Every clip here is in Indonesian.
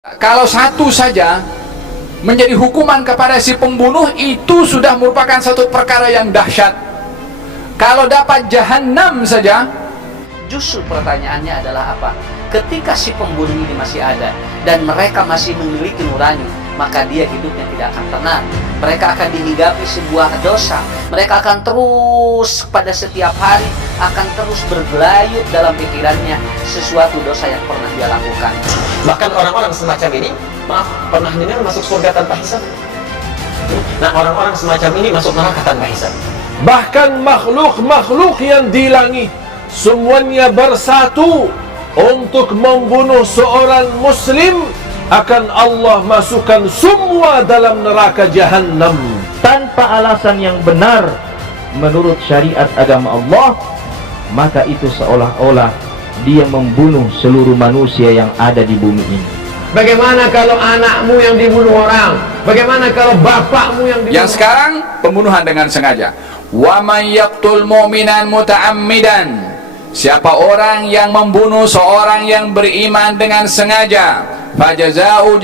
Kalau satu saja menjadi hukuman kepada si pembunuh, itu sudah merupakan satu perkara yang dahsyat. Kalau dapat jahanam saja, justru pertanyaannya adalah apa? Ketika si pembunuh ini masih ada dan mereka masih memiliki nurani, maka dia hidupnya tidak akan tenang. Mereka akan dihinggapi sebuah dosa. Mereka akan terus pada setiap hari akan terus bergelayut dalam pikirannya sesuatu dosa yang pernah dia lakukan. Bahkan orang-orang semacam ini, maaf, pernah dengar masuk surga tanpa hisab? Nah, orang-orang semacam ini masuk neraka tanpa hisab. Bahkan makhluk-makhluk yang di langit semuanya bersatu untuk membunuh seorang muslim, akan Allah masukkan semua dalam neraka jahanam tanpa alasan yang benar menurut syariat agama Allah. Maka itu seolah-olah dia membunuh seluruh manusia yang ada di bumi ini. Bagaimana kalau anakmu yang dibunuh orang? Bagaimana kalau bapakmu yang dibunuh? yang sekarang pembunuhan dengan sengaja. Wa may yaqtul mu'minan muta'ammidan, siapa orang yang membunuh seorang yang beriman dengan sengaja, fajazauhu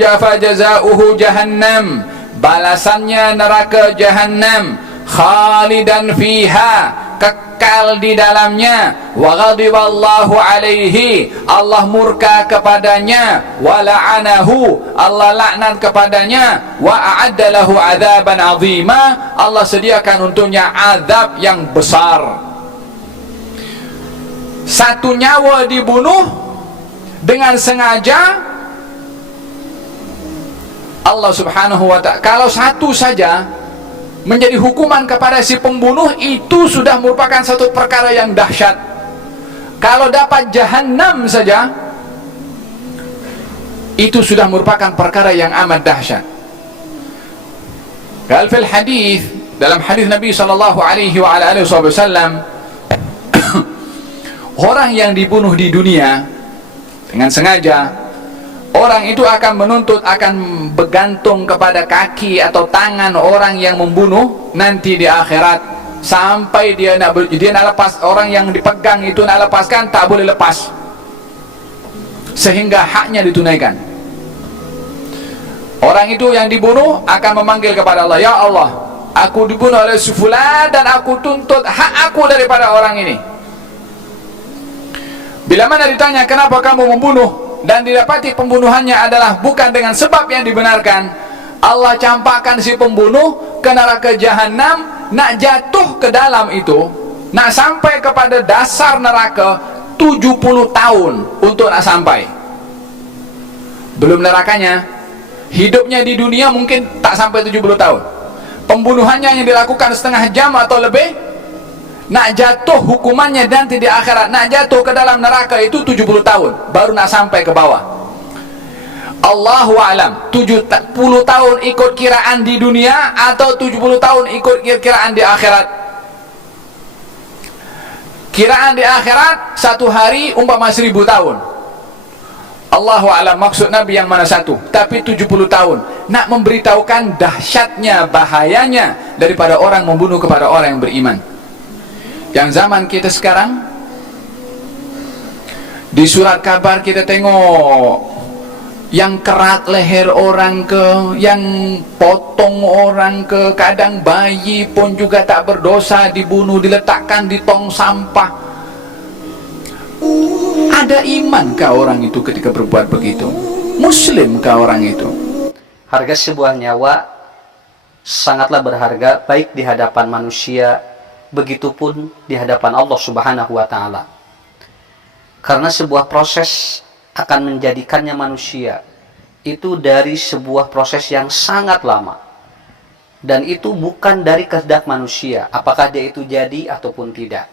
jahannam, balasannya neraka jahannam, khalidan fiha, kekal di dalamnya, wa ghadiballahu alaihi, Allah murka kepadanya, wa la'anahu, Allah laknat kepadanya, wa a'adda lahu adzaban azima, Allah sediakan untuknya azab yang besar. Satu nyawa dibunuh dengan sengaja, Allah subhanahu wa ta'ala, kalau satu saja menjadi hukuman kepada si pembunuh, itu sudah merupakan satu perkara yang dahsyat. Kalau dapat jahanam saja, itu sudah merupakan perkara yang amat dahsyat. Qal fil hadis, dalam hadis Nabi sallallahu alaihi wa alihi wasallam, orang yang dibunuh di dunia dengan sengaja, orang itu akan menuntut, akan bergantung kepada kaki atau tangan orang yang membunuh nanti di akhirat, sampai dia nak lepas. Orang yang dipegang itu nak lepaskan, tak boleh lepas sehingga haknya ditunaikan. Orang itu yang dibunuh akan memanggil kepada Allah, ya Allah, aku dibunuh oleh si fulan dan aku tuntut hak aku daripada orang ini. Bila mana ditanya kenapa kamu membunuh, dan didapati pembunuhannya adalah bukan dengan sebab yang dibenarkan, Allah campakkan si pembunuh ke neraka jahanam, nak jatuh ke dalam itu, nak sampai kepada dasar neraka 70 tahun untuk nak sampai. Belum nerakanya, hidupnya di dunia mungkin tak sampai 70 tahun. Pembunuhannya yang dilakukan setengah jam atau lebih, nak jatuh hukumannya nanti di akhirat, nak jatuh ke dalam neraka itu 70 tahun baru nak sampai ke bawah. Allahu alam, 70 tahun ikut kiraan di dunia atau 70 tahun ikut kiraan di akhirat. Kiraan di akhirat satu hari umpama 1000 tahun. Allahu alam maksud Nabi yang mana satu, tapi 70 tahun nak memberitahukan dahsyatnya, bahayanya daripada orang membunuh kepada orang yang beriman. Yang zaman kita sekarang, di surat kabar kita tengok yang kerat leher orang ke, yang potong orang ke, kadang bayi pun juga tak berdosa dibunuh, diletakkan di tong sampah. Ada imankah orang itu ketika berbuat begitu? Muslimkah orang itu? Harga sebuah nyawa sangatlah berharga, baik di hadapan manusia, begitupun di hadapan Allah subhanahu wa ta'ala. Karena sebuah proses akan menjadikannya manusia itu dari sebuah proses yang sangat lama, dan itu bukan dari kehendak manusia apakah dia itu jadi ataupun tidak.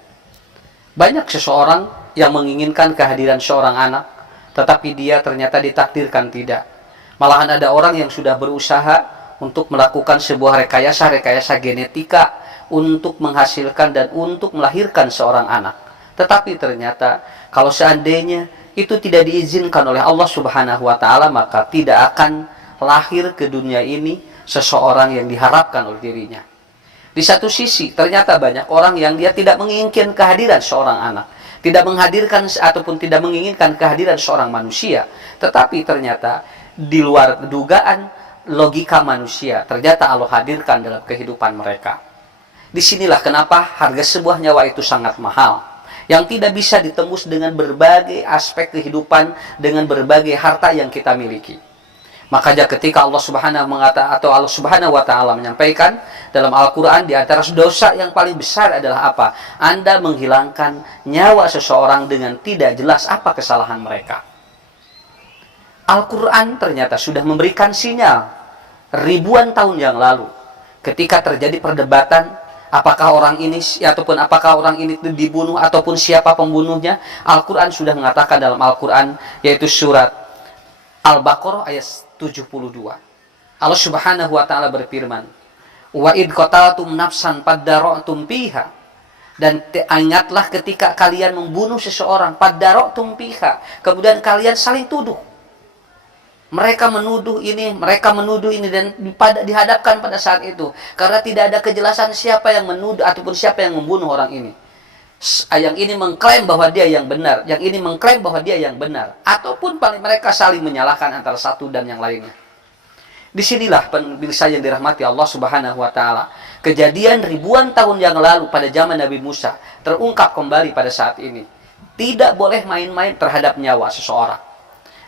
Banyak seseorang yang menginginkan kehadiran seorang anak, tetapi dia ternyata ditakdirkan tidak. Malahan ada orang yang sudah berusaha untuk melakukan sebuah rekayasa genetika untuk menghasilkan dan untuk melahirkan seorang anak, tetapi ternyata kalau seandainya itu tidak diizinkan oleh Allah subhanahu wa ta'ala, maka tidak akan lahir ke dunia ini seseorang yang diharapkan oleh dirinya. Di satu sisi ternyata banyak orang yang dia tidak menginginkan kehadiran seorang anak, tidak menghadirkan ataupun tidak menginginkan kehadiran seorang manusia, tetapi ternyata di luar dugaan logika manusia, ternyata Allah hadirkan dalam kehidupan mereka. Disinilah kenapa harga sebuah nyawa itu sangat mahal, yang tidak bisa ditembus dengan berbagai aspek kehidupan, dengan berbagai harta yang kita miliki. Makanya ketika Allah Subhanahu wa Ta'ala menyampaikan dalam Al-Quran, di antara dosa yang paling besar adalah apa? Anda menghilangkan nyawa seseorang dengan tidak jelas apa kesalahan mereka. Al-Quran ternyata sudah memberikan sinyal ribuan tahun yang lalu, ketika terjadi perdebatan apakah orang ini dibunuh ataupun siapa pembunuhnya. Al-Quran sudah mengatakan dalam Al-Quran, yaitu surat Al-Baqarah ayat 72. Allah Subhanahu wa Ta'ala berfirman, wa id qataltum nafsan fadara'tum fiha, dan ingatlah ketika kalian membunuh seseorang, fadara'tum fiha, kemudian kalian saling tuduh. Mereka menuduh ini, dan dihadapkan pada saat itu, karena tidak ada kejelasan siapa yang menuduh ataupun siapa yang membunuh orang ini. Yang ini mengklaim bahwa dia yang benar, yang ini mengklaim bahwa dia yang benar, ataupun paling mereka saling menyalahkan antara satu dan yang lainnya. Disinilah pemirsa yang dirahmati Allah Subhanahu wa Ta'ala, kejadian ribuan tahun yang lalu pada zaman Nabi Musa terungkap kembali pada saat ini. Tidak boleh main-main terhadap nyawa seseorang.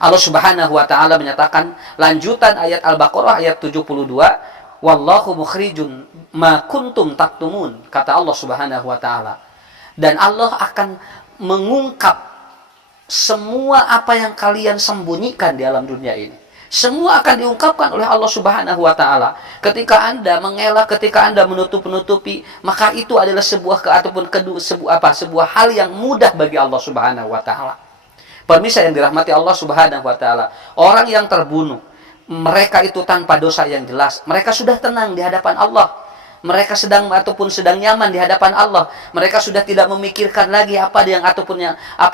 Allah Subhanahu wa Ta'ala menyatakan lanjutan ayat Al-Baqarah ayat 72, wallahu mukhrijun ma kuntum taktumun, kata Allah Subhanahu wa Ta'ala. Dan Allah akan mengungkap semua apa yang kalian sembunyikan di alam dunia ini. Semua akan diungkapkan oleh Allah Subhanahu wa Ta'ala. Ketika Anda mengelak, ketika Anda menutupi, maka itu adalah sebuah hal yang mudah bagi Allah Subhanahu wa Ta'ala. Pemirsa yang dirahmati Allah Subhanahu wa Ta'ala, orang yang terbunuh, mereka itu tanpa dosa yang jelas, mereka sudah tenang di hadapan Allah. Mereka sedang nyaman di hadapan Allah. Mereka sudah tidak memikirkan lagi apa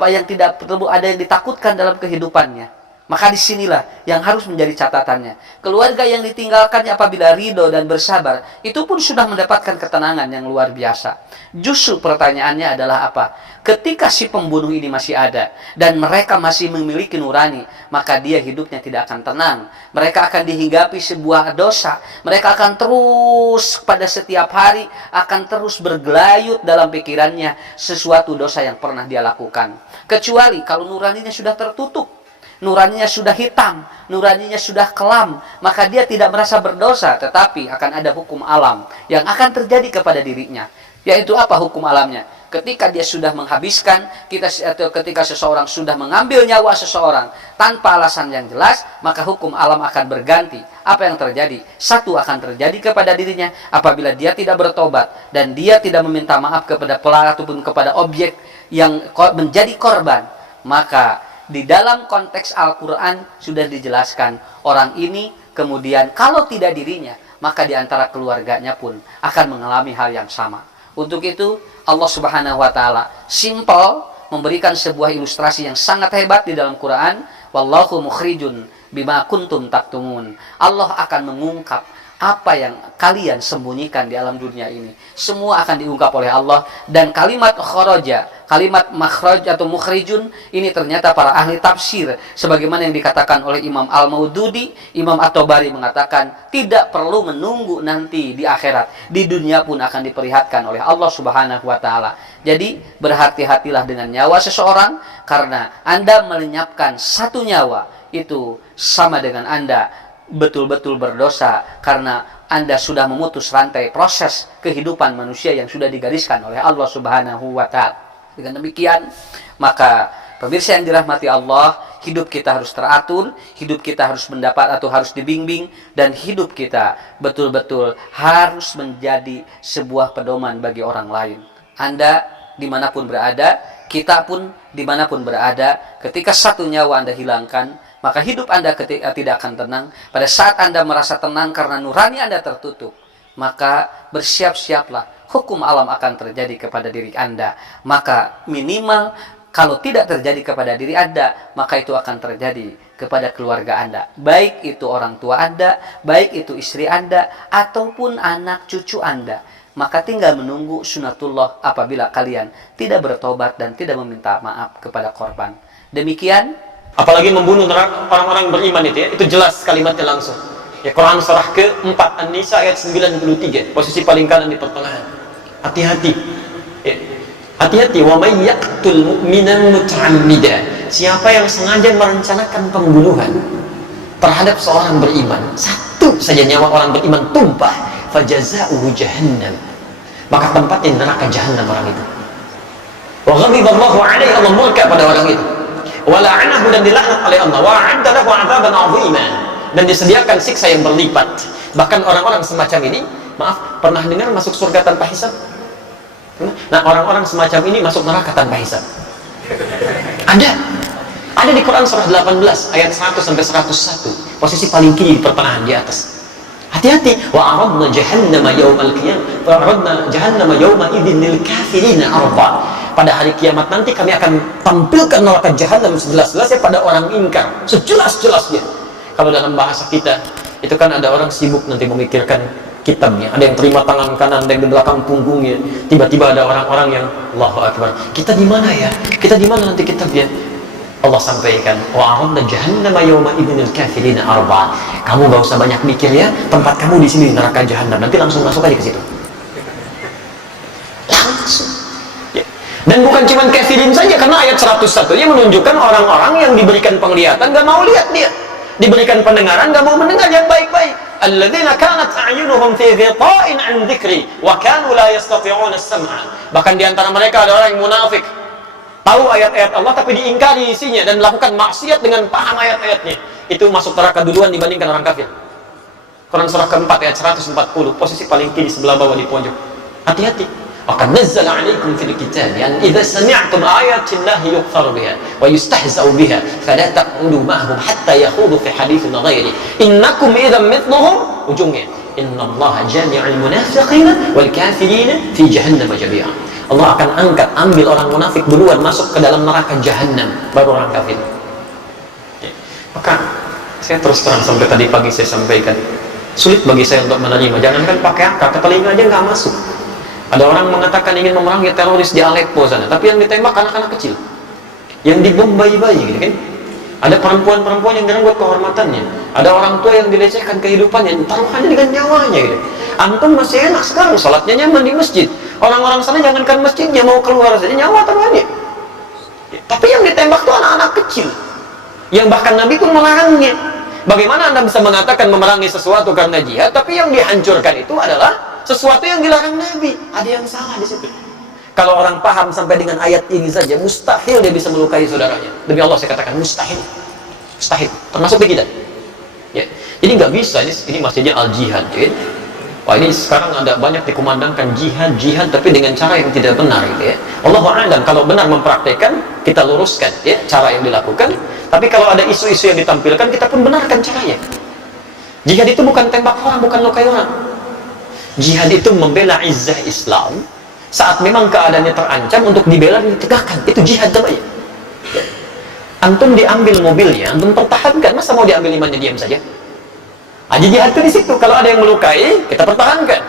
yang tidak perlu ada yang ditakutkan dalam kehidupannya. Maka disinilah yang harus menjadi catatannya. Keluarga yang ditinggalkannya apabila ridho dan bersabar, itu pun sudah mendapatkan ketenangan yang luar biasa. Justru pertanyaannya adalah apa? Ketika si pembunuh ini masih ada dan mereka masih memiliki nurani, maka dia hidupnya tidak akan tenang. Mereka akan dihinggapi sebuah dosa. Mereka akan terus pada setiap hari akan terus bergelayut dalam pikirannya sesuatu dosa yang pernah dia lakukan. Kecuali kalau nuraninya sudah tertutup, nuraninya sudah hitam, nuraninya sudah kelam, maka dia tidak merasa berdosa, tetapi akan ada hukum alam yang akan terjadi kepada dirinya. Yaitu apa hukum alamnya? Ketika dia sudah menghabiskan, ketika seseorang sudah mengambil nyawa seseorang tanpa alasan yang jelas, maka hukum alam akan berganti. Apa yang terjadi? Satu akan terjadi kepada dirinya apabila dia tidak bertobat dan dia tidak meminta maaf kepada pelaku ataupun kepada objek yang menjadi korban. Maka di dalam konteks Al-Quran sudah dijelaskan, orang ini kemudian kalau tidak dirinya, maka di antara keluarganya pun akan mengalami hal yang sama. Untuk itu Allah Subhanahu wa Ta'ala simpel memberikan sebuah ilustrasi yang sangat hebat di dalam Quran. Wallahu mukhrijun bima kuntum taktumun. Allah akan mengungkap apa yang kalian sembunyikan di alam dunia ini. Semua akan diungkap oleh Allah. Dan kalimat kharaja, kalimat makhraj atau mukhrijun, ini ternyata para ahli tafsir, sebagaimana yang dikatakan oleh Imam Al-Maududi, Imam At-Tabari mengatakan tidak perlu menunggu nanti di akhirat, di dunia pun akan diperlihatkan oleh Allah Subhanahu wa Ta'ala. Jadi berhati-hatilah dengan nyawa seseorang, karena Anda melenyapkan satu nyawa itu sama dengan Anda betul-betul berdosa, karena Anda sudah memutus rantai proses kehidupan manusia yang sudah digariskan oleh Allah Subhanahu wa Ta'ala. Dengan demikian, maka pemirsa yang dirahmati Allah, hidup kita harus teratur, hidup kita harus mendapat atau harus dibimbing, dan hidup kita betul-betul harus menjadi sebuah pedoman bagi orang lain. Anda dimanapun berada, kita pun dimanapun berada, ketika satu nyawa Anda hilangkan, maka hidup Anda tidak akan tenang. Pada saat Anda merasa tenang karena nurani Anda tertutup, maka bersiap-siaplah, hukum alam akan terjadi kepada diri Anda. Maka minimal kalau tidak terjadi kepada diri Anda, maka itu akan terjadi kepada keluarga Anda. Baik itu orang tua Anda, baik itu istri Anda, ataupun anak cucu Anda. Maka tinggal menunggu sunatullah apabila kalian tidak bertobat dan tidak meminta maaf kepada korban. Demikian Apalagi membunuh orang-orang beriman itu ya, itu jelas kalimatnya langsung. Ya, Quran surah ke-4 An-Nisa ayat 93, posisi paling kanan di pertengahan. Hati-hati. Ya. Hati-hati, wa may yaqtul mu'minan muta'ammidan. Siapa yang sengaja merencanakan pembunuhan terhadap seorang beriman, satu saja nyawa orang beriman tumpah, fajaza'uhu jahannam. Maka tempatnya neraka jahannam orang itu. Wa ghadiballahu alaihi, Allah murka pada orang itu. Wa la'anahu, dan dilaknat oleh Allah. Wa a'adda lahu 'adzaban 'azima, dan disediakan siksa yang berlipat. Bahkan orang-orang semacam ini, maaf, pernah dengar masuk surga tanpa hisab? Nah, orang-orang semacam ini masuk neraka tanpa hisab. Ada di Quran surah 18 ayat 100 sampai 101, posisi paling kiri di pertengahan di atas. Hati-hati. Wa aradna jahannama yaumal qiyamah, wa aradna jahannama yauma idzin lil kafirina arba. Pada hari kiamat nanti kami akan tampilkan neraka jahannam sejelas-jelasnya pada orang ingkar, sejelas-jelasnya. Kalau dalam bahasa kita itu kan ada orang sibuk nanti memikirkan kitabnya, ada yang terima tangan kanan, ada yang di belakang punggungnya. Tiba-tiba ada orang-orang yang Allahu Akbar, kita di mana ya? Kita di mana nanti kitabnya? Allah sampaikan, wa aradna jahannama yauma idzil kafirina arba. Kamu gak usah banyak mikir ya, tempat kamu di sini neraka jahannam. Nanti langsung masuk aja ke situ. Langsung. Ya. Dan bukan cuma kafirin saja, karena ayat 101-nya menunjukkan orang-orang yang diberikan penglihatan gak mau lihat dia, diberikan pendengaran gak mau mendengar yang baik-baik. Alladzina kanat a'yunuhum fi ghita'in 'an dzikri wa kanu la yastati'una as-sam'a. Bahkan di antara mereka ada orang yang munafik, tahu ayat-ayat Allah tapi diingkari isinya dan melakukan maksiat dengan paham ayat-ayatnya. Itu masuk neraka duluan dibandingkan orang kafir. Quran surah ke-4 ayat 140, posisi paling kiri sebelah bawah di pojok. Hati-hati. Waqad nazzala 'alaikum fil kitab an idza sami'tum ayati llahi yughfar biha wa yustahza'u biha fala taqudu ma'hum hatta yakhudu fi haditsin ghairi innakum idzan mithluhum. Ujungnya, innallaha jami'ul munafiqina wal kafirina fi jahannam jami'a. Allah akan angkat, ambil orang munafik duluan masuk ke dalam neraka jahannam, baru orang kafir. Ya. Maka saya terus terang sampai tadi pagi saya sampaikan, sulit bagi saya untuk menerima. Jangankan pakai akal, ke telinga aja nggak masuk. Ada orang mengatakan ingin memerangi teroris di Aleppo sana, tapi yang ditembak anak-anak kecil, yang dibom bayi-bayi, gitu kan? Ada perempuan-perempuan yang direnggut kehormatannya, ada orang tua yang dilecehkan kehidupannya, taruhannya dengan nyawanya, gitu. Antum masih enak sekarang, sholatnya nyaman di masjid. Orang-orang sana jangankan masjidnya, mau keluar saja nyawa taruhannya. Tapi yang ditembak itu anak-anak kecil, yang bahkan Nabi pun melarangnya. Bagaimana Anda bisa mengatakan memerangi sesuatu karena jihad, tapi yang dihancurkan itu adalah sesuatu yang dilarang Nabi? Ada yang salah di situ. Kalau orang paham sampai dengan ayat ini saja, mustahil dia bisa melukai saudaranya. Demi Allah saya katakan mustahil, mustahil. Termasuk di kita. Ya. Jadi nggak bisa. Ini masjidnya al-jihad. Ya. Wah, ini sekarang ada banyak dikumandangkan jihad, tapi dengan cara yang tidak benar, gitu ya. Allahu a'lam. Kalau benar mempraktekkan, kita luruskan ya cara yang dilakukan. Tapi kalau ada isu-isu yang ditampilkan, kita pun benarkan caranya. Jihad itu bukan tembak orang, bukan lukai orang. Jihad itu membela izzah Islam saat memang keadaannya terancam, untuk dibela dan ditegakkan. Itu jihad namanya. Ya. Antum diambil mobilnya, antum pertahankan, masa mau diambil imannya diam saja? Aji jihad itu di situ. Kalau ada yang melukai, kita pertahankan.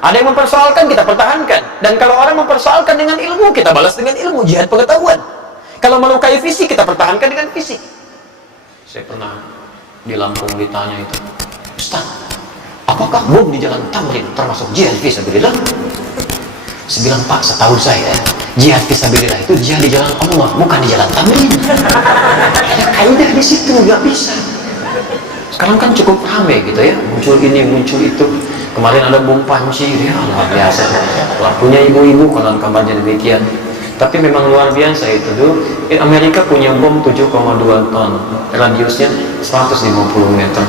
Ada yang mempersoalkan, kita pertahankan. Dan kalau orang mempersoalkan dengan ilmu, kita balas dengan ilmu. Jihad pengetahuan. Kalau melukai fisik, kita pertahankan dengan fisik. Saya pernah di Lampung ditanya itu, Ustaz, apakah bom di jalan Tamrin termasuk jihad fisabilillah? Saya bilang, Pak, setahu saya jihad fisabilillah itu jihad di jalan Allah, bukan di jalan Tamrin. Ada kaidah di situ, nggak bisa. Sekarang kan cukup ramai gitu ya, muncul ini, muncul itu. Kemarin ada bom Panci, ya luar biasa. Pelakunya ibu-ibu, konon kabarnya demikian. Tapi memang luar biasa itu tuh. Amerika punya bom 7,2 ton, radiusnya 150 meter.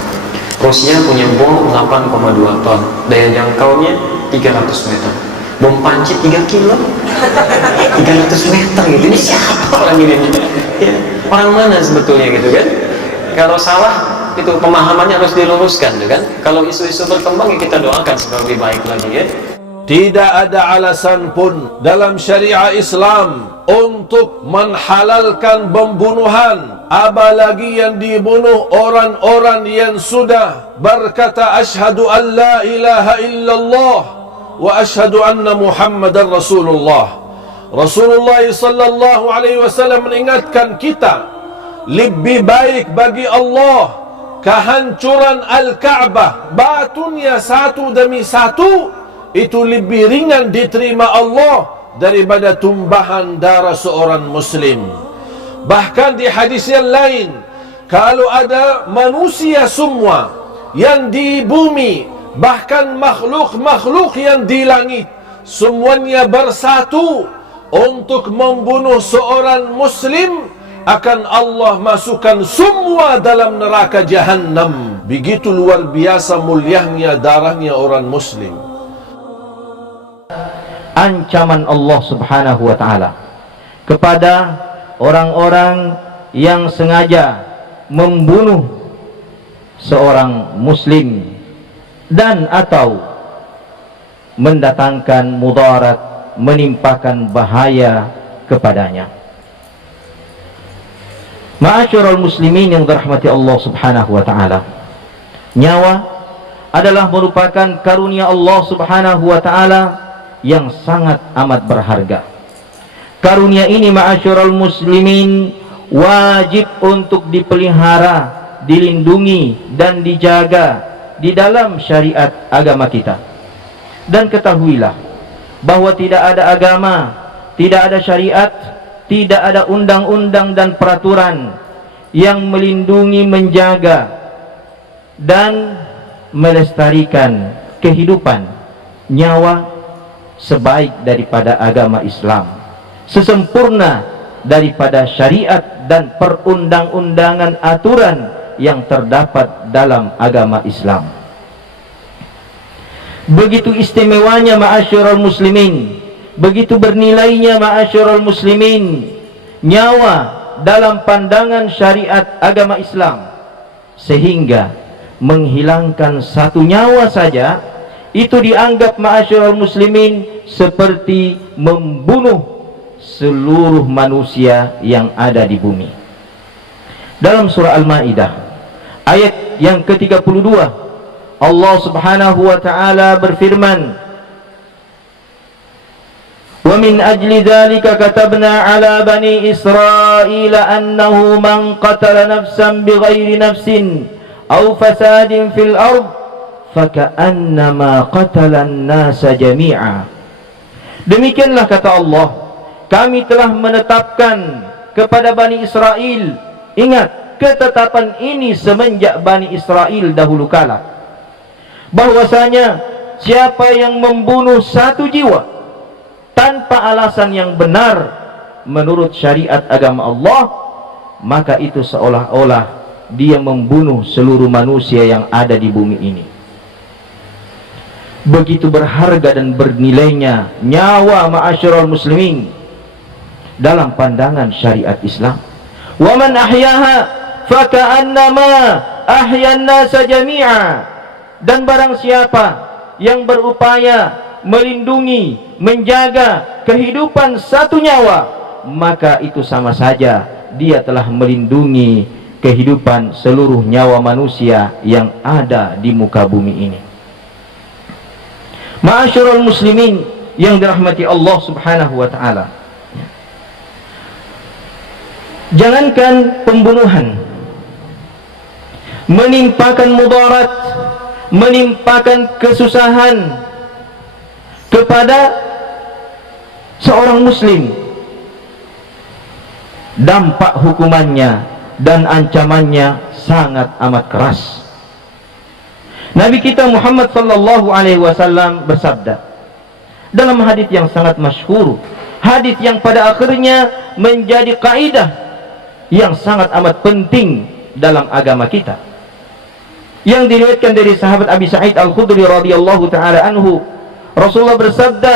Rusia punya bom 8,2 ton, daya jangkaunya 300 meter. Bom Panci 3 kilo, 300 meter gitu. Ini siapa orang ini? Ya, orang mana sebetulnya gitu kan? Kalau salah, itu pemahamannya harus diluruskan, kan? Kalau isu-isu berkembang, ya kita doakan supaya lebih baik lagi, ya. Tidak ada alasan pun dalam syariah Islam untuk menghalalkan pembunuhan, apalagi yang dibunuh orang-orang yang sudah berkata asyhadu an la ilaha illallah wa asyhadu anna Muhammadar Rasulullah. Rasulullah sallallahu alaihi wasallam mengingatkan kita lebih baik bagi Allah kehancuran Al-Ka'bah, batunya satu demi satu, itu lebih ringan diterima Allah daripada tumbahan darah seorang muslim. Bahkan di hadis yang lain, kalau ada manusia semua yang di bumi, bahkan makhluk-makhluk yang di langit, semuanya bersatu untuk membunuh seorang muslim, akan Allah masukkan semua dalam neraka Jahannam. Begitu luar biasa mulianya darahnya orang muslim. Ancaman Allah Subhanahu wa taala kepada orang-orang yang sengaja membunuh seorang muslim dan atau mendatangkan mudarat, menimpakan bahaya kepadanya. Ma'asyiral muslimin yang dirahmati Allah Subhanahu wa taala, nyawa adalah merupakan karunia Allah Subhanahu wa taala yang sangat amat berharga. Karunia ini ma'asyiral muslimin wajib untuk dipelihara, dilindungi dan dijaga di dalam syariat agama kita. Dan ketahuilah bahwa tidak ada agama, tidak ada syariat, tidak ada undang-undang dan peraturan yang melindungi, menjaga dan melestarikan kehidupan nyawa sebaik daripada agama Islam, sesempurna daripada syariat dan perundang-undangan aturan yang terdapat dalam agama Islam. Begitu istimewanya ma'asyiral muslimin, begitu bernilainya ma'asyiral muslimin nyawa dalam pandangan syariat agama Islam, sehingga menghilangkan satu nyawa saja itu dianggap ma'asyiral muslimin seperti membunuh seluruh manusia yang ada di bumi. Dalam surah Al-Maidah ayat yang ke-32, Allah Subhanahu wa taala berfirman, "Wa min ajli dzalika katabna 'ala bani Israila annahu man qatala nafsan bighairi nafsin aw fasadin fil ard faka'annama qatala an-nasa jami'a." Demikianlah kata Allah, kami telah menetapkan kepada Bani Israel. Ingat, ketetapan ini semenjak Bani Israel dahulu kala, bahwasanya siapa yang membunuh satu jiwa tanpa alasan yang benar menurut syariat agama Allah, maka itu seolah-olah dia membunuh seluruh manusia yang ada di bumi ini. Begitu berharga dan bernilainya nyawa ma'asyiral muslimin dalam pandangan syariat Islam. Wa man ahyaha faka'annama ahyan nasa jami'a. Dan barang siapa yang berupaya melindungi, menjaga kehidupan satu nyawa, maka itu sama saja dia telah melindungi kehidupan seluruh nyawa manusia yang ada di muka bumi ini. Ma'asyiral muslimin yang dirahmati Allah Subhanahu wa taala, jangankan pembunuhan, menimpakan mudarat, menimpakan kesusahan kepada seorang muslim, dampak hukumannya dan ancamannya sangat amat keras. Nabi kita Muhammad sallallahu alaihi wasallam bersabda dalam hadis yang sangat masyhur, hadis yang pada akhirnya menjadi kaidah yang sangat amat penting dalam agama kita, yang diriwayatkan dari sahabat Abi Sa'id Al-Khudri radhiyallahu taala anhu. Rasulullah bersabda,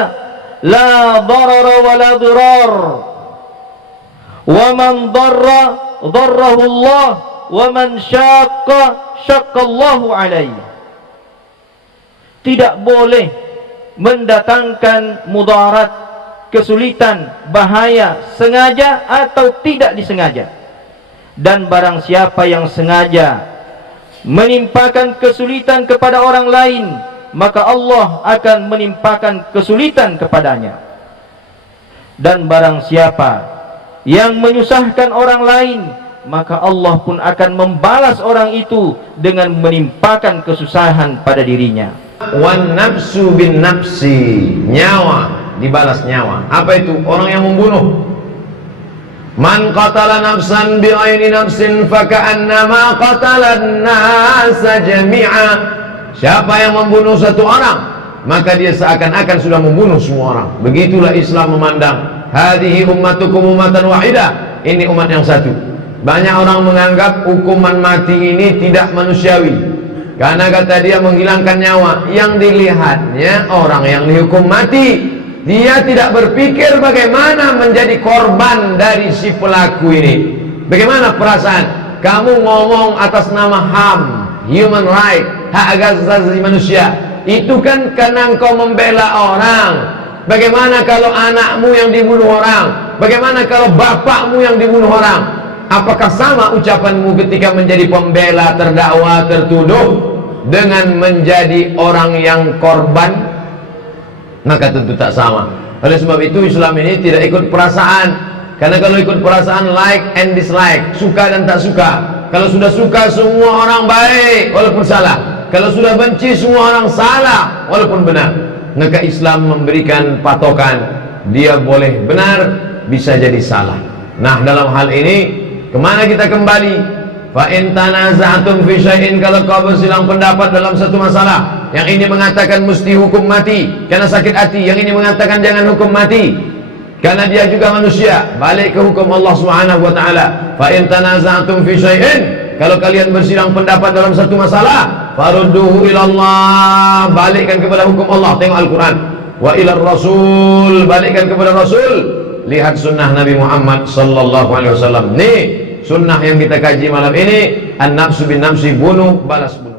la darara wa la dirar, wa man darra darrahu Allah, wa man syaqqa syaqqa Allahu alaihi. Tidak boleh mendatangkan mudarat, kesulitan, bahaya, sengaja atau tidak disengaja. Dan barang siapa yang sengaja menimpakan kesulitan kepada orang lain, maka Allah akan menimpakan kesulitan kepadanya. Dan barang siapa yang menyusahkan orang lain, maka Allah pun akan membalas orang itu dengan menimpakan kesusahan pada dirinya. Wan nafsu bin nafsi, nyawa dibalas nyawa. Apa itu? Orang yang membunuh. Man qatala nafsan bighairi nafsin faka'annama qatala an-nasa jami'a. Siapa yang membunuh satu orang, maka dia seakan-akan sudah membunuh semua orang. Begitulah Islam memandang. Hadhihi ummatukum ummatan wahidah. Ini umat yang satu. Banyak orang menganggap hukuman mati ini tidak manusiawi, karena kata dia menghilangkan nyawa. Yang dilihatnya orang yang dihukum mati, dia tidak berpikir bagaimana menjadi korban dari si pelaku ini. Bagaimana perasaan? Kamu ngomong atas nama HAM, human right, hak asasi manusia. Itu kan karena engkau membela orang. Bagaimana kalau anakmu yang dibunuh orang? Bagaimana kalau bapakmu yang dibunuh orang? Apakah sama ucapanmu ketika menjadi pembela terdakwa tertuduh dengan menjadi orang yang korban? Maka tentu tak sama. Oleh sebab itu Islam ini tidak ikut perasaan. Karena kalau ikut perasaan, like and dislike, suka dan tak suka. Kalau sudah suka, semua orang baik walaupun salah. Kalau sudah benci, semua orang salah walaupun benar. Maka Islam memberikan patokan, dia boleh benar, bisa jadi salah. Nah, dalam hal ini kemana kita kembali? Fa in tanaza'tum fi syai'in, kalau kau bersilang pendapat dalam satu masalah, yang ini mengatakan mesti hukum mati karena sakit hati, yang ini mengatakan jangan hukum mati karena dia juga manusia, balik ke hukum Allah Subhanahu wa taala. Fa in tanaza'tum fi syai'in, kalau kalian bersilang pendapat dalam satu masalah, farudduhu ila Allah, balikkan kepada hukum Allah. Tengok Al-Quran. Wa ila Rasul, balikkan kepada Rasul. Lihat sunnah Nabi Muhammad sallallahu alaihi wasallam. Nih sunnah yang kita kaji malam ini. An-nafsu bin nafsi, bunuh balas bunuh.